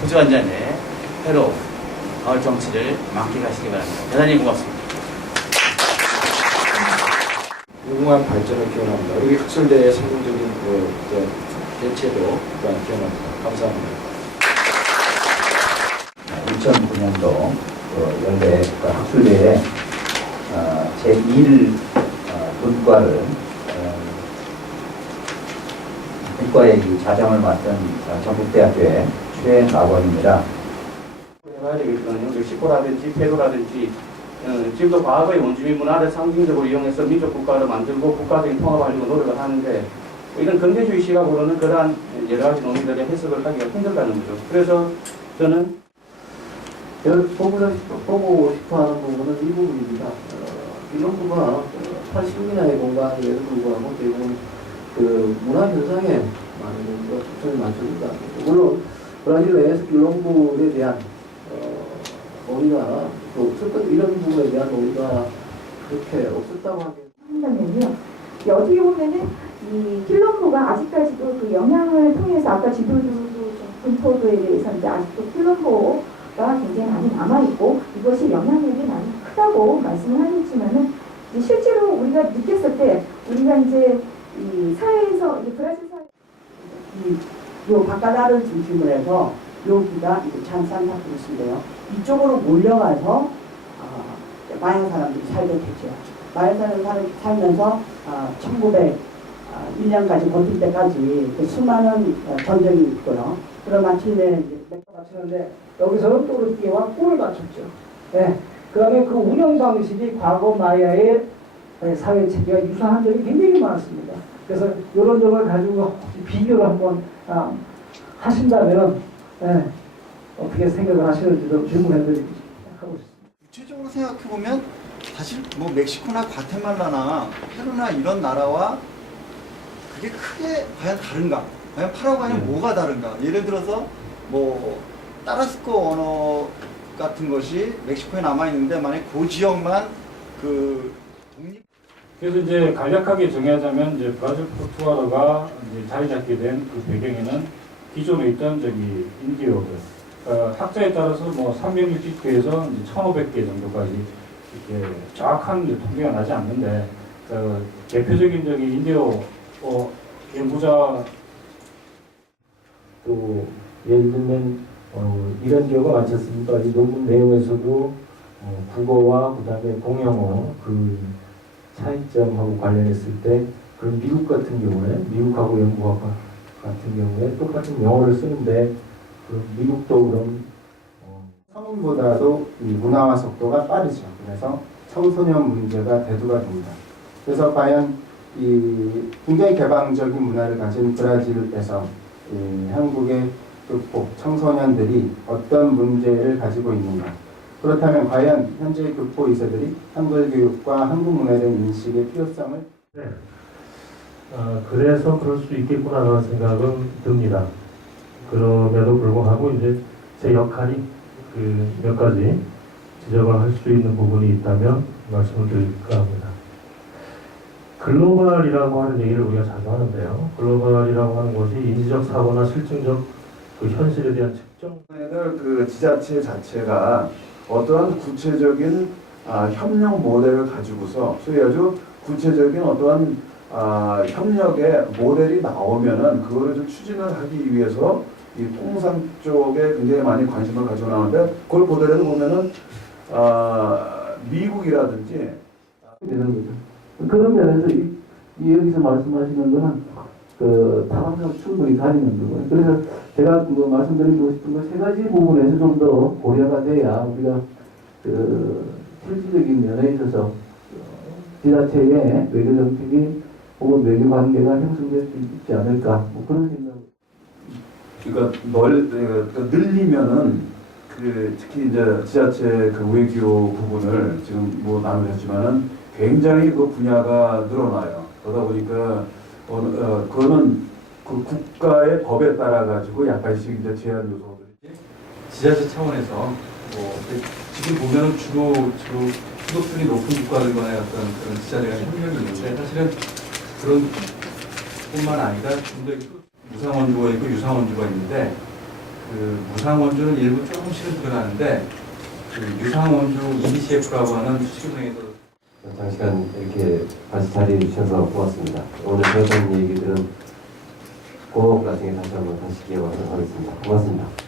구조 한 잔의 새로운 가을 정치를 만끽하시기 바랍니다. 대단히 고맙습니다. 무궁한 발전을 기원합니다. 우리 학술대의 성공적인 개최도 또한 기원합니다. 감사합니다. 2009년도 연대 학술대회 제1 문과를 문과의 자장을 맡은 전북대학교의 최나건입니다. 해봐야 되겠거든요. 멕시코라든지 페루라든지 지금도 과거의 원주민 문화를 상징적으로 이용해서 민족 국가를 만들고 국가적인 통합하려고 노력을 하는데 이런 근대주의 시각으로는 그러한 여러 가지 논의들의 해석을 하기가 힘들다는 거죠. 그래서 저는 보고 싶어하는 부분은 이 부분입니다. 기존부가 80년의 공간에도 불구하고 대부분 그 문화 현상에 많은 초점이 맞춰진다. 물론 브라질 내에서 길롱부에 대한 논의가 또 없었던 이런 부분에 대한 논의가 그렇게 없었다고 한다면요. 어떻게 보면은 이 킬럼보가 아직까지도 그 영향을 통해서 아까 지도도 분포도에 대해서 이제 아직도 킬럼보가 굉장히 많이 남아있고 이것이 영향력이 많이 크다고 말씀을 하셨지만은 이제 실제로 우리가 느꼈을 때 우리가 이제 이 사회에서 이제 브라질 사회 요 바카다를 중심으로 해서 여기가 이제 찬산타크루스인데요. 이쪽으로 몰려가서 마약 사람들이 살게 됐죠. 마약 사람들이 살면서 1901년까지 버틸 때까지 그 수많은 전쟁이 있고요. 그런 마침내 이제 맞추는데 여기서는 또르띠에와 꿀을 맞췄죠. 네. 그 다음에 그 운영 방식이 과거 마야의 사회 체계와 유사한 점이 굉장히 많습니다. 그래서 이런 점을 가지고 비교를 한번 하신다면 어떻게 생각을 하시는지 좀 질문해드리고 하고 싶습니다. 구체적으로 생각해보면 사실 뭐 멕시코나 과테말라나 페루나 이런 나라와 그게 크게 과연 다른가? 과연 파라과이는 뭐가 다른가? 예를 들어서 뭐 타라스코 언어 같은 것이 멕시코에 남아있는데 만약 그 지역만 그 독립 그래서 이제 간략하게 정의하자면 이제 브라질 포르투갈어가 이제 자리 잡게 된 그 배경에는 기존에 있던 인디어들 학자에 따라서 뭐 360개에서 이제 1,500개 정도까지 이렇게 정확한 통계가 나지 않는데 대표적인 인디어 연구자 또 예를 들면 이런 경우가 많지 않습니까? 이 논문 내용에서도 국어와 그다음에 공용어 그 차이점하고 관련했을 때 그런 미국 같은 경우에 미국하고 영국하고 같은 경우에 똑같은 영어를 쓰는데 미국도 그런 성인보다도 이 문화화 속도가 빠르죠. 그래서 청소년 문제가 대두가 됩니다. 그래서 과연 이 굉장히 개방적인 문화를 가진 브라질에서 한국의 교포 청소년들이 어떤 문제를 가지고 있는가? 그렇다면 과연 현재 교포 2세들이 한글 교육과 한국 문화에 대한 인식의 필요성을 그래서 그럴 수 있겠구나라는 생각은 듭니다. 그럼에도 불구하고 이제 제 역할이 그 몇 가지 지적을 할 수 있는 부분이 있다면 말씀을 드릴까 합니다. 글로벌이라고 하는 얘기를 우리가 자주 하는데요. 글로벌이라고 하는 것이 인지적 사고나 실증적 그 현실에 대한 측정. 그 지자체 자체가 어떠한 구체적인 협력 모델을 가지고서 소위 아주 구체적인 어떠한 협력의 모델이 나오면은 그거를 좀 추진을 하기 위해서 이 통상 쪽에 굉장히 많이 관심을 가지고 나오는데 그걸 보더라도 보면은 미국이라든지 되는 거죠. 그런 면에서 여기서 말씀하시는 거는 그 타방을 충분히 가리는 거고요. 그래서 제가 말씀드리고 싶은 건 세 가지 부분에서 좀 더 고려가 돼야 우리가 그 실질적인 면에 있어서 지자체의 외교 정책이 혹은 외교 관계가 형성될 수 있지 않을까 뭐 그런 생각. 그러니까 늘리면은 그 특히 이제 지자체 그 외교 부분을 지금 뭐 나누셨지만은 굉장히 그 분야가 늘어나요. 그러다 보니까 그거는 그 국가의 법에 따라 가지고 약간씩 이제 제한 요소들이 지자체 차원에서 뭐 지금 보면은 주로 수도층이 높은 국가들과의 어떤 그런 지자체가 협력이 있는데 사실은 그런 뿐만 아니라 좀 더 유상원주가 있고 유상원주가 있는데 그 무상원주는 일부 조금씩은 들어가는데 그 유상원주 EDCF라고 하는 주식은행에서 장시간 이렇게 다시 자리해 주셔서 고맙습니다. 오늘 배웠던 얘기들은 꼭 나중에 다시 한번 다시 기억하도록 하겠습니다. 고맙습니다.